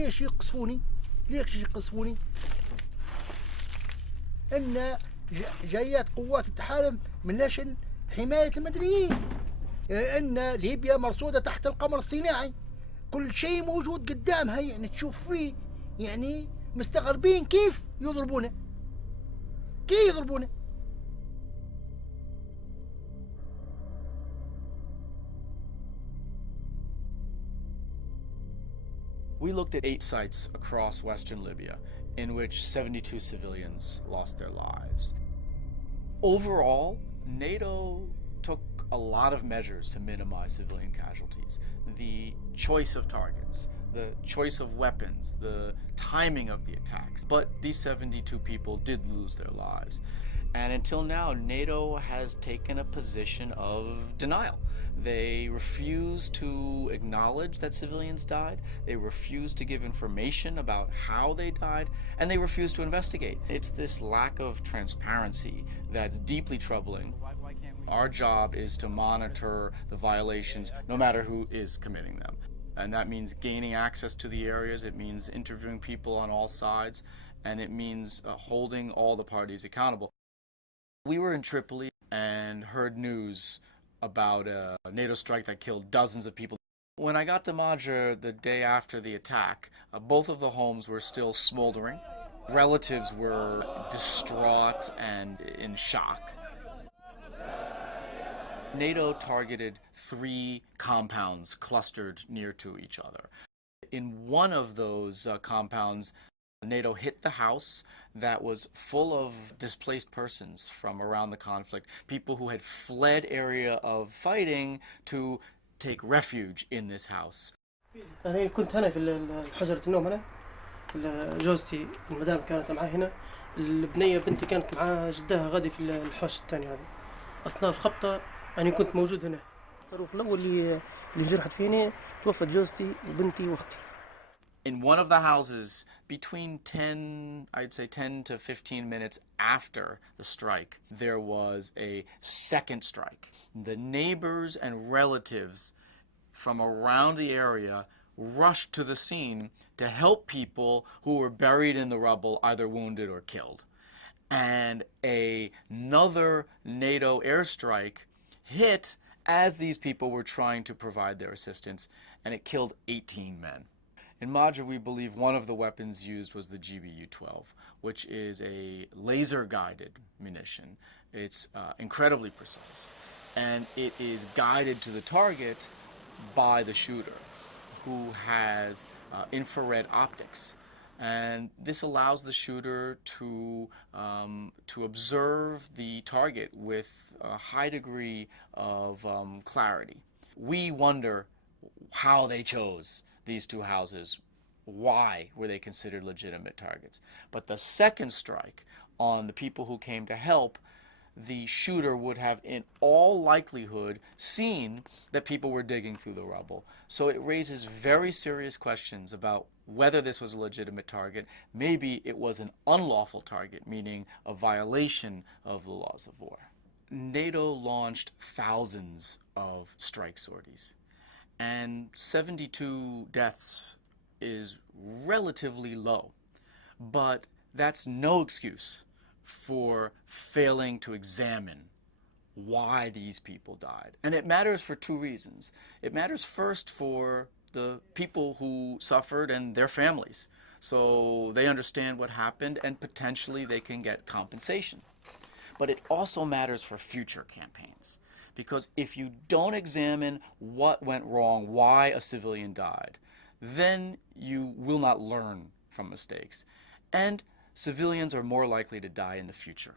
ليش يقصفوني؟ ليش يقصفوني؟ ان جايات قوات التحالف من لشن حماية المدنيين، ان ليبيا مرصودة تحت القمر الصناعي، كل شيء موجود قدامها، يعني تشوف فيه، يعني مستغربين كيف يضربونه، كيف يضربونه. We looked at 8 sites across western Libya in which 72 civilians lost their lives. Overall, NATO took a lot of measures to minimize civilian casualties. The choice of targets, the choice of weapons, the timing of the attacks. But these 72 people did lose their lives. And until now, NATO has taken a position of denial. They refuse to acknowledge that civilians died. They refuse to give information about how they died, and they refuse to investigate. It's this lack of transparency that's deeply troubling. Our job is to monitor the violations, no matter who is committing them. And that means gaining access to the areas, it means interviewing people on all sides, and it means holding all the parties accountable. We were in Tripoli and heard news about a NATO strike that killed dozens of people. When I got to Madra the day after the attack, both of the homes were still smoldering. Relatives were distraught and in shock. NATO targeted 3 compounds clustered near to each other. In one of those compounds, NATO hit the house that was full of displaced persons from around the conflict, people who had fled area of fighting to take refuge in this house. أنا كنت هنا في حجرة النوم هنا، جوزتي المدام كانت معي هنا، البنية بنتي كانت مع جدها غادي في الحوش الثاني هذا. أثناء الخبطة أنا كنت موجود هنا. الصاروخ الأول اللي جرحت فيني توفت جوزتي وبنتي وأختي. In one of the houses, between 10 to 15 minutes after the strike, there was a second strike. The neighbors and relatives from around the area rushed to the scene to help people who were buried in the rubble, either wounded or killed. And another NATO airstrike hit as these people were trying to provide their assistance, and it killed 18 men. In Madra, we believe one of the weapons used was the GBU-12, which is a laser-guided munition. It's incredibly precise, and it is guided to the target by the shooter, who has infrared optics. And this allows the shooter to observe the target with a high degree of clarity. We wonder how they chose these 2 houses. Why were they considered legitimate targets? But the second strike on the people who came to help, the shooter would have in all likelihood seen that people were digging through the rubble. So it raises very serious questions about whether this was a legitimate target. Maybe it was an unlawful target, meaning a violation of the laws of war. NATO launched thousands of strike sorties, and 72 deaths is relatively low, but that's no excuse for failing to examine why these people died. And it matters for 2 reasons. It matters first for the people who suffered and their families, so they understand what happened and potentially they can get compensation. But it also matters for future campaigns, because if you don't examine what went wrong, why a civilian died, then you will not learn from mistakes. And civilians are more likely to die in the future.